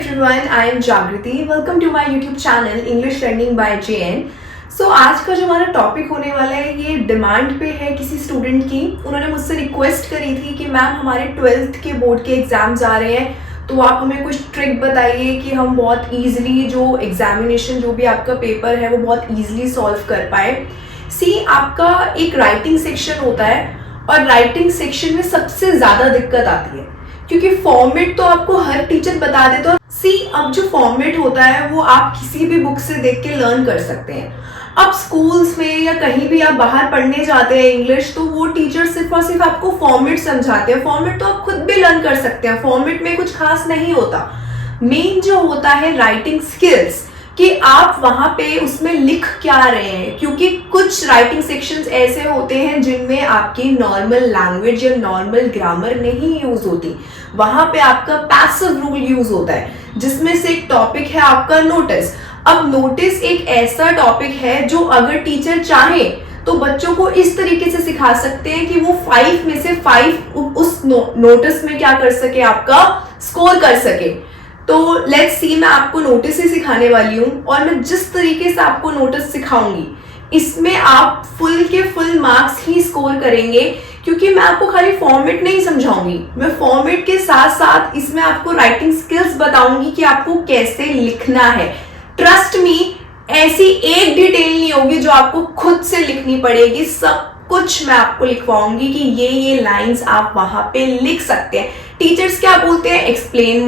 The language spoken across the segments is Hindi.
everyone, I am Jagriti. Welcome to my YouTube channel English Learning by JN. आज का जो हमारा टॉपिक होने वाला है ये डिमांड पे है किसी स्टूडेंट की। उन्होंने मुझसे रिक्वेस्ट करी थी कि मैम हमारे 12th के बोर्ड के एग्जाम्स आ रहे हैं, तो आप हमें कुछ ट्रिक बताइए कि हम बहुत ईजिली जो एग्जामिनेशन जो भी आपका पेपर है वो बहुत ईजिली सॉल्व कर पाए। आपका एक राइटिंग सेक्शन होता है और राइटिंग सेक्शन में सबसे ज़्यादा दिक्कत आती है क्योंकि फॉर्मेट तो आपको हर टीचर बता देता है। अब जो फॉर्मेट होता है वो आप किसी भी बुक से देख के लर्न कर सकते हैं। अब स्कूल्स में या कहीं भी आप बाहर पढ़ने जाते हैं इंग्लिश, तो वो टीचर सिर्फ और सिर्फ आपको फॉर्मेट समझाते हैं। फॉर्मेट तो आप खुद भी लर्न कर सकते हैं, फॉर्मेट में कुछ खास नहीं होता। मेन जो होता है राइटिंग स्किल्स, कि आप वहां पे उसमें लिख क्या रहे हैं, क्योंकि कुछ राइटिंग सेक्शंस ऐसे होते हैं जिनमें आपकी नॉर्मल लैंग्वेज या नॉर्मल ग्रामर नहीं यूज होती। वहां पे आपका पैसिव रूल यूज होता है, जिसमें से एक टॉपिक है आपका नोटिस। अब नोटिस एक ऐसा टॉपिक है जो अगर टीचर चाहे तो बच्चों को इस तरीके से सिखा सकते हैं कि वो 5 में से 5 उस नोटिस में क्या कर सके, आपका स्कोर कर सके। तो लेट्स सी, मैं आपको नोटिस ही सिखाने वाली हूँ और मैं जिस तरीके से आपको नोटिस सिखाऊंगी इसमें आप फुल के फुल मार्क्स ही स्कोर करेंगे, क्योंकि मैं आपको खाली फॉर्मेट नहीं समझाऊंगी, मैं फॉर्मेट के साथ साथ इसमें आपको राइटिंग स्किल्स बताऊंगी कि आपको कैसे लिखना है। ट्रस्ट मी, ऐसी एक डिटेल नहीं होगी जो आपको खुद से लिखनी पड़ेगी, सब कुछ मैं आपको लिखवाऊंगी कि ये लाइंस आप वहां पे लिख सकते हैं। टीचर्स क्या बोलते हैं, एक्सप्लेन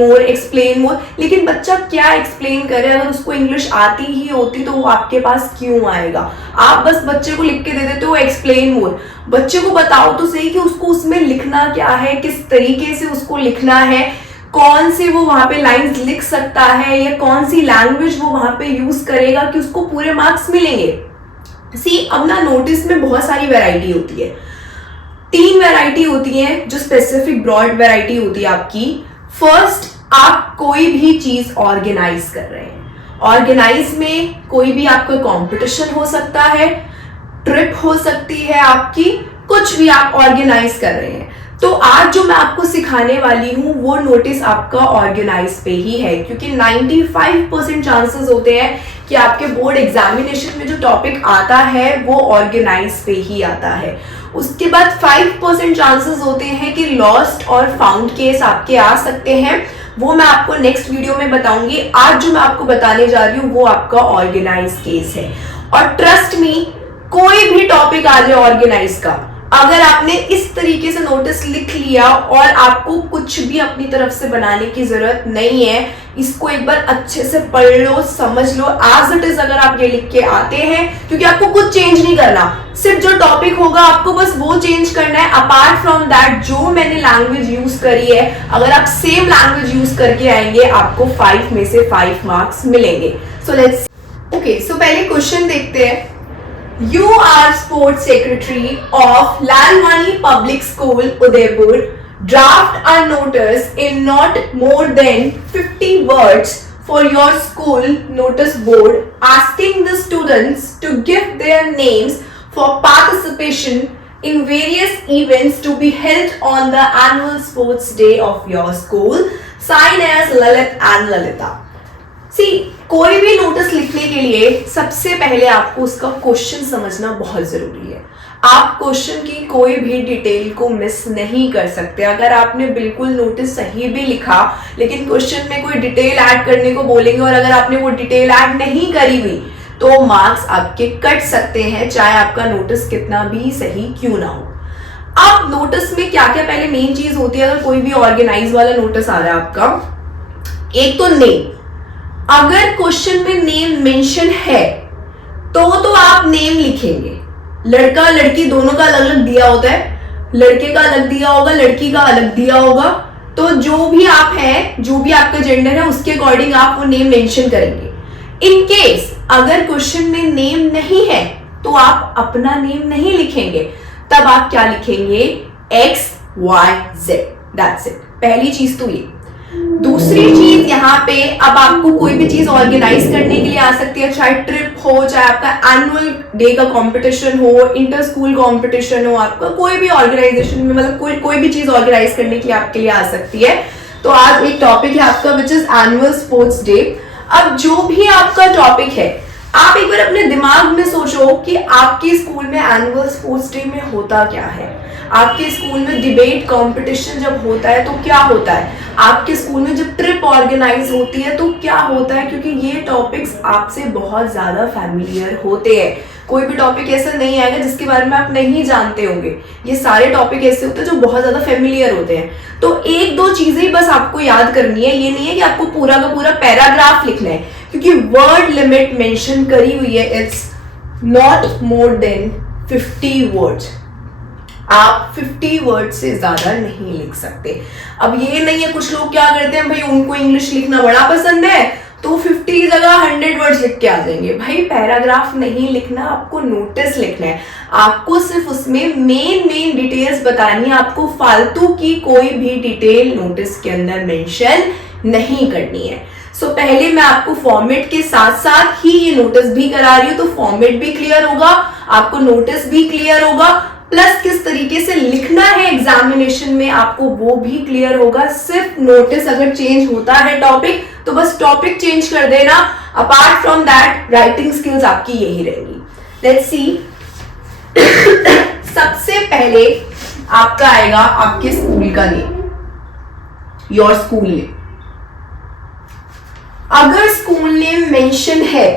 मोर, लेकिन बच्चा क्या एक्सप्लेन करे, अगर उसको इंग्लिश आती ही होती तो वो आपके पास क्यों आएगा। आप बस बच्चे को लिख के दे देते हो एक्सप्लेन मोर, बच्चे को बताओ तो सही कि उसको उसमें लिखना क्या है, किस तरीके से उसको लिखना है, कौन से वो वहां पे लाइंस लिख सकता है या कौन सी लैंग्वेज वो वहां पे यूज करेगा कि उसको पूरे मार्क्स मिलेंगे। अब ना नोटिस में बहुत सारी वैरायटी होती है, 3 वैरायटी होती है जो स्पेसिफिक ब्रॉड वैरायटी होती है आपकी। फर्स्ट, आप कोई भी चीज ऑर्गेनाइज कर रहे हैं। ऑर्गेनाइज में कोई भी आपका कंपटीशन हो सकता है, ट्रिप हो सकती है आपकी, कुछ भी आप ऑर्गेनाइज कर रहे हैं। तो आज जो मैं आपको सिखाने वाली हूं वो नोटिस आपका ऑर्गेनाइज पे ही है, क्योंकि 95% चांसेस होते हैं कि आपके बोर्ड एग्जामिनेशन में जो टॉपिक आता है वो ऑर्गेनाइज पे ही आता है। उसके बाद 5% चांसेस होते हैं कि लॉस्ट और फाउंड केस आपके आ सकते हैं, वो मैं आपको नेक्स्ट वीडियो में बताऊंगी। आज जो मैं आपको बताने जा रही हूँ वो आपका ऑर्गेनाइज केस है। और ट्रस्ट मी, कोई भी टॉपिक आ जाए ऑर्गेनाइज का, अगर आपने इस तरीके से नोटिस लिख लिया और आपको कुछ भी अपनी तरफ से बनाने की जरूरत नहीं है, इसको एक बार अच्छे से पढ़ लो, समझ लो एज इट इज। अगर आप ये लिख के आते हैं, क्योंकि आपको कुछ चेंज नहीं करना, सिर्फ जो टॉपिक होगा आपको बस वो चेंज करना है। अपार्ट फ्रॉम दैट जो मैंने लैंग्वेज यूज करी है, अगर आप सेम लैंग्वेज यूज करके आएंगे आपको 5 में से 5 मार्क्स मिलेंगे। सो लेट्स पहले क्वेश्चन देखते हैं। You are sports secretary of Lalwani Public School, Udaipur. Draft a notice in not more than 50 words for your school notice board asking the students to give their names for participation in various events to be held on the annual sports day of your school. Sign as Lalit and Lalita. कोई भी नोटिस लिखने के लिए सबसे पहले आपको उसका क्वेश्चन समझना बहुत जरूरी है। आप क्वेश्चन की कोई भी डिटेल को मिस नहीं कर सकते। अगर आपने बिल्कुल नोटिस सही भी लिखा लेकिन क्वेश्चन में कोई डिटेल ऐड करने को बोलेंगे और अगर आपने वो डिटेल ऐड नहीं करी हुई तो मार्क्स आपके कट सकते हैं, चाहे आपका नोटिस कितना भी सही क्यों ना हो। अब नोटिस में क्या क्या पहले मेन चीज होती है, अगर कोई भी ऑर्गेनाइज वाला नोटिस आ रहा है आपका, एक तो नेम। अगर क्वेश्चन में नेम मेंशन है तो आप नेम लिखेंगे। लड़का लड़की दोनों का अलग अलग दिया होता है, लड़के का अलग दिया होगा, लड़की का अलग दिया होगा, तो जो भी आप हैं, जो भी आपका जेंडर है उसके अकॉर्डिंग आप वो नेम मेंशन करेंगे। इन केस अगर क्वेश्चन में नेम नहीं है तो आप अपना नेम नहीं लिखेंगे, तब आप क्या लिखेंगे, XYZ, दैट्स इट। पहली चीज तो ये। दूसरी चीज यहाँ पे, अब आपको कोई भी चीज ऑर्गेनाइज करने के लिए आ सकती है, चाहे ट्रिप हो, चाहे आपका एनुअल डे का कंपटीशन हो, इंटर स्कूल कंपटीशन हो, आपका कोई भी ऑर्गेनाइजेशन में मतलब कोई भी चीज ऑर्गेनाइज करने के लिए आपके लिए आ सकती है। तो आज एक टॉपिक है आपका which is annual sports day. अब जो भी आपका टॉपिक है, आप एक बार अपने दिमाग में सोचो कि आपके स्कूल में एनुअल स्पोर्ट्स डे में होता क्या है। आपके स्कूल में डिबेट कंपटीशन जब होता है तो क्या होता है, आपके स्कूल में जब ट्रिप ऑर्गेनाइज होती है तो क्या होता है, क्योंकि ये टॉपिक्स आपसे बहुत ज्यादा फैमिलियर होते हैं। कोई भी टॉपिक ऐसा नहीं आएगा जिसके बारे में आप नहीं जानते होंगे। ये सारे टॉपिक ऐसे होते हैं जो बहुत ज्यादा फेमिलियर होते हैं। तो एक दो चीजें बस आपको याद करनी है, ये नहीं है कि आपको पूरा का पूरा पैराग्राफ लिखना है, क्योंकि वर्ड लिमिट मेंशन करी हुई है, it's not more than 50 words. आप 50 वर्ड से ज्यादा नहीं लिख सकते। अब ये नहीं है, कुछ लोग क्या करते हैं भाई, उनको इंग्लिश लिखना बड़ा पसंद है तो 50 की जगह 100 वर्ड्स लिख के आ जाएंगे। भाई पैराग्राफ नहीं लिखना, आपको नोटिस लिखना है। आपको सिर्फ उसमें मेन डिटेल्स बतानी है, आपको फालतू की कोई भी डिटेल नोटिस के अंदर मेंशन नहीं करनी है। सो पहले मैं आपको फॉर्मेट के साथ साथ ही ये नोटिस भी करा रही हूँ, तो फॉर्मेट भी क्लियर होगा, आपको नोटिस भी क्लियर होगा, प्लस किस तरीके से लिखना है एग्जामिनेशन में आपको वो भी क्लियर होगा। सिर्फ नोटिस अगर चेंज होता है टॉपिक तो बस टॉपिक चेंज कर देना, apart from that writing skills आपकी यही रहेंगी। लेट्स सी सबसे पहले आपका आएगा आपके स्कूल का नेम, योर स्कूल नेम। अगर स्कूल नेम मेंशन है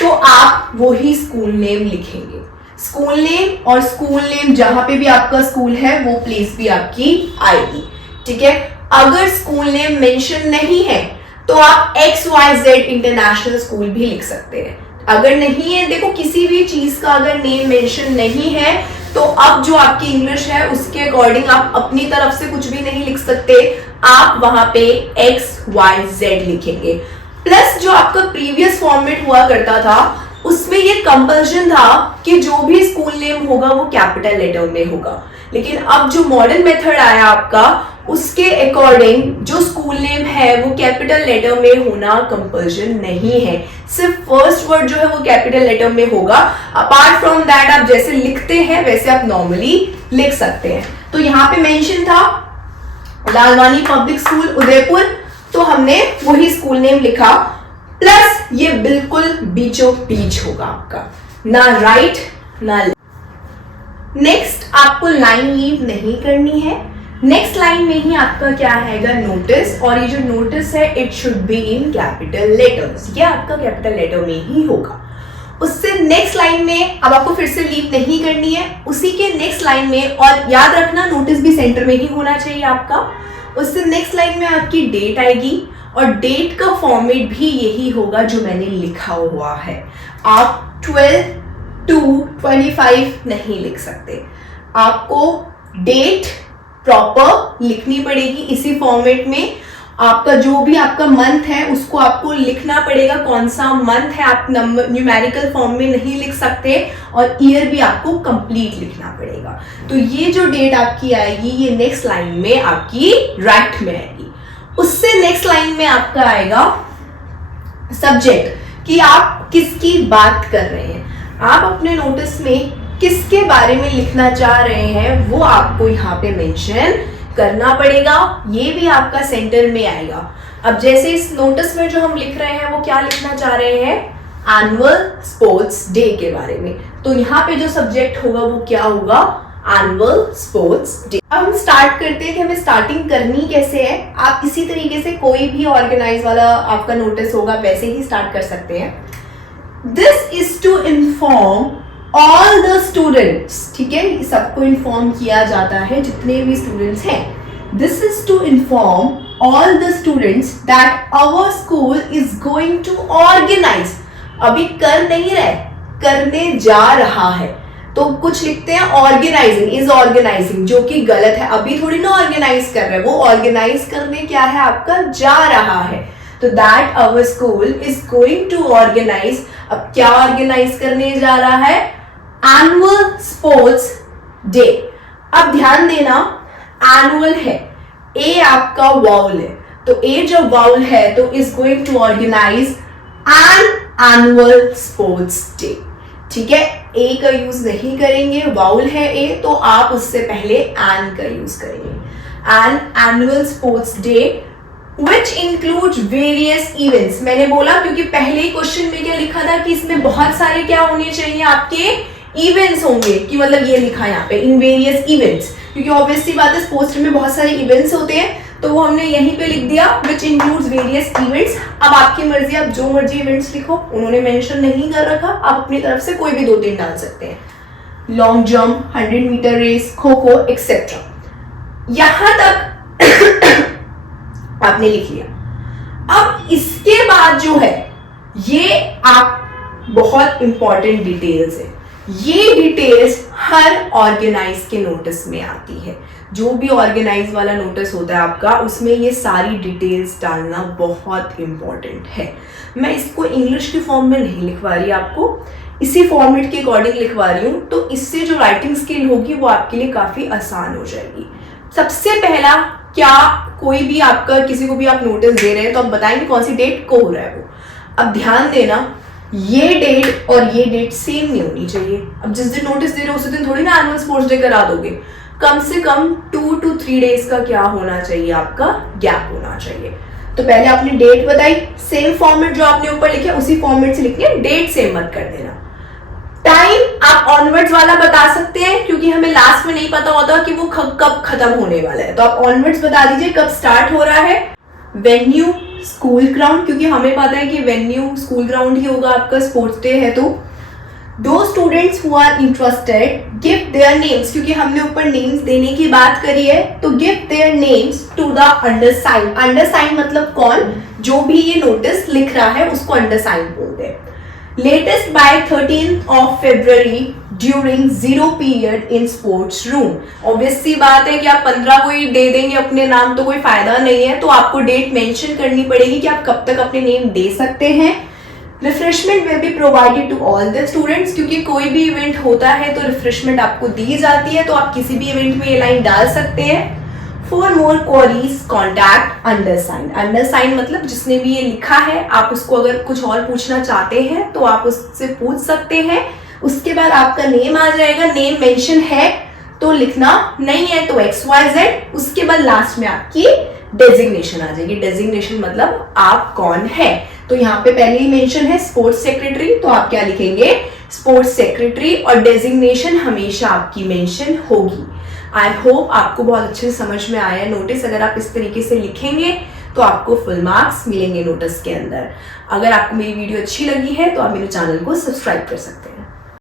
तो आप वही स्कूल नेम लिखेंगे। स्कूल नेम और स्कूल नेम जहां पे भी आपका स्कूल है वो प्लेस भी आपकी आएगी, ठीक है। अगर स्कूल नेम मेंशन नहीं है तो आप XYZ इंटरनेशनल स्कूल भी लिख सकते हैं। अगर नहीं है, देखो किसी भी चीज का अगर नेम मेंशन नहीं है तो अब जो आपकी इंग्लिश है उसके अकॉर्डिंग आप अपनी तरफ से कुछ भी नहीं लिख सकते, आप वहां पे XYZ लिखेंगे। प्लस जो आपका प्रीवियस फॉर्मेट हुआ करता था उसमें ये कंपल्शन था कि जो भी स्कूल नेम होगा वो कैपिटल लेटर में होगा, लेकिन अब जो मॉडर्न मेथड आया आपका उसके अकॉर्डिंग जो स्कूल नेम है वो कैपिटल लेटर में होना कंपल्शन नहीं है। सिर्फ फर्स्ट वर्ड जो है वो कैपिटल लेटर में होगा, अपार्ट फ्रॉम दैट आप जैसे लिखते हैं वैसे आप नॉर्मली लिख सकते हैं। तो यहाँ पे मेंशन था लालवानी पब्लिक स्कूल उदयपुर, तो हमने वही स्कूल नेम लिखा, प्लस ये बिल्कुल बीचों बीच होगा आपका, ना राइट ना लेफ्ट। नेक्स्ट आपको लाइन लीव नहीं करनी है, नेक्स्ट लाइन में ही आपका क्या आएगा नोटिस, और ये जो नोटिस है it should be in capital letters, ये आपका कैपिटल लेटर में ही होगा। उससे नेक्स्ट लाइन में अब आपको फिर से लीव नहीं करनी है, उसी के नेक्स्ट लाइन में, और याद रखना नोटिस भी सेंटर में ही होना चाहिए आपका। उससे नेक्स्ट लाइन में आपकी डेट आएगी, और डेट का फॉर्मेट भी यही होगा जो मैंने लिखा हुआ है। आप 12/2/25 नहीं लिख सकते, आपको डेट प्रॉपर लिखनी पड़ेगी इसी फॉर्मेट में। आपका जो भी आपका मंथ है उसको आपको लिखना पड़ेगा, कौन सा मंथ है, आप नंबर न्यूमेरिकल फॉर्म में नहीं लिख सकते, और ईयर भी आपको कंप्लीट लिखना पड़ेगा। तो ये जो डेट आपकी आएगी ये नेक्स्ट लाइन में आपकी राइट में आएगी। उससे नेक्स्ट लाइन में आपका आएगा सब्जेक्ट, कि आप किसकी बात कर रहे हैं, आप अपने नोटिस में किसके बारे में लिखना चाह रहे हैं वो आपको यहाँ पे मेंशन करना पड़ेगा, ये भी आपका सेंटर में आएगा। अब जैसे इस नोटिस में जो हम लिख रहे हैं वो क्या लिखना चाह रहे हैं, एनुअल स्पोर्ट्स डे के बारे में, तो यहाँ पे जो सब्जेक्ट होगा वो क्या होगा, एनुअल स्पोर्ट्स डे। अब हम स्टार्ट करते हैं कि हमें स्टार्टिंग करनी कैसे है। आप इसी तरीके से कोई भी ऑर्गेनाइज वाला आपका नोटिस होगा वैसे ही स्टार्ट कर सकते हैं। This is to inform all the students, ठीक है, सबको इन्फॉर्म किया जाता है जितने भी स्टूडेंट्स हैं। This is to inform all the students that our school is going to organise, अभी कर नहीं रहे, करने जा रहा है, तो कुछ लिखते हैं ऑर्गेनाइजिंग, इज ऑर्गेनाइजिंग, जो कि गलत है, अभी थोड़ी ना ऑर्गेनाइज कर रहे हैं, वो ऑर्गेनाइज करने क्या है आपका जा रहा है। तो that our school is going to organise, अब क्या ऑर्गेनाइज करने जा रहा है, एनुअल स्पोर्ट्स डे। अब ध्यान देना एनुअल है, ए आपका वाउल है, तो ए जब वाउल है तो is going to organise an annual sports day, ठीक है। ए का यूज नहीं करेंगे, वाउल है ए, तो आप उससे पहले एन का यूज करेंगे। N annual sports day which includes various events। मैंने बोला क्योंकि पहले ही क्वेश्चन में क्या लिखा था कि इसमें बहुत सारे क्या होने चाहिए, आपके इवेंट्स होंगे, कि मतलब ये लिखा है यहाँ पे इन वेरियस इवेंट्स, क्योंकि ऑब्वियसली बात है स्पोर्ट्स में बहुत सारे इवेंट्स होते हैं, तो वो हमने यहीं पे लिख दिया विच इंक्लूड्स वेरियस इवेंट्स। अब आपकी मर्जी, आप जो मर्जी इवेंट्स लिखो, उन्होंने मेंशन नहीं कर रखा, आप अपनी तरफ से कोई भी 2-3 डाल सकते हैं। Long jump, 100 metre race, kho kho etcetera, यहां तक आपने लिख लिया। अब इसके बाद जो है ये आप बहुत इंपॉर्टेंट डिटेल्स है, ये डिटेल्स हर ऑर्गेनाइज के नोटिस में आती है। जो भी ऑर्गेनाइज वाला नोटिस होता है आपका, उसमें ये सारी डिटेल्स डालना बहुत इंपॉर्टेंट है। मैं इसको इंग्लिश के फॉर्म में नहीं लिखवा रही आपको, इसी फॉर्मेट के अकॉर्डिंग लिखवा रही हूँ, तो इससे जो राइटिंग स्किल होगी वो आपके लिए काफ़ी आसान हो जाएगी। सबसे पहला, क्या कोई भी आपका किसी को भी आप नोटिस दे रहे हैं तो आप बताएंगे कौन सी डेट को हो रहा है वो। अब ध्यान देना, ये डेट और ये डेट सेम नहीं होनी चाहिए। अब जिस दिन नोटिस दे रहे हो उसी दिन थोड़ी ना एनुअल स्पोर्ट्स डे करा दोगे, कम से कम 2 to 3 डेज का क्या होना चाहिए, आपका गैप होना चाहिए। तो पहले आपने डेट बताई, सेम फॉर्मेट जो आपने ऊपर लिखे उसी फॉर्मेट से लिखनी है, डेट सेम मत कर देना। टाइम आप ऑनवर्ड्स वाला बता सकते हैं, क्योंकि हमें लास्ट में नहीं पता होता कि वो कब खत्म होने वाला है, तो आप ऑनवर्ड्स बता दीजिए कब स्टार्ट हो रहा है। वेन्यू स्कूल ग्राउंड, क्योंकि हमें पता है कि वेन्यू स्कूल ग्राउंड ही होगा, आपका स्पोर्ट्स डे है। तो दो students who are interested give their names, क्योंकि हमने ऊपर नेम्स देने की बात करी है, तो give their names to the undersigned. Undersigned मतलब कौन, जो भी ये नोटिस लिख रहा है उसको अंडरसाइंड बोलते हैं। Latest by 13th of February during 0 period in sports room। Obviously बात है कि आप 15 को ही दे देंगे अपने नाम तो कोई फायदा नहीं है, तो आपको डेट मेंशन करनी पड़ेगी कि आप कब तक अपने नेम दे सकते हैं। Refreshment will be provided to all the students, क्योंकि कोई भी इवेंट होता है तो रिफ्रेशमेंट आपको दी जाती है, तो आप किसी भी इवेंट में ये लाइन डाल सकते हैं। For more queries contact undersigned. Undersigned मतलब जिसने भी ये लिखा है, आप उसको अगर कुछ और पूछना चाहते हैं तो आप उससे पूछ सकते हैं। उसके बाद आपका नेम आ जाएगा, नेम मेंशन है तो लिखना, नहीं है तो XYZ। उसके बाद लास्ट में आपकी डेजिग्नेशन आ जाएगी। डेजिग्नेशन मतलब आप कौन है, तो यहाँ पे पहले ही मेंशन है स्पोर्ट्स सेक्रेटरी, तो आप क्या लिखेंगे, स्पोर्ट्स सेक्रेटरी, और डेजिग्नेशन हमेशा आपकी मेंशन होगी। आई होप आपको बहुत अच्छे से समझ में आया नोटिस। अगर आप इस तरीके से लिखेंगे तो आपको फुल मार्क्स मिलेंगे नोटिस के अंदर। अगर आपको मेरी वीडियो अच्छी लगी है तो आप मेरे चैनल को सब्सक्राइब कर सकते हैं।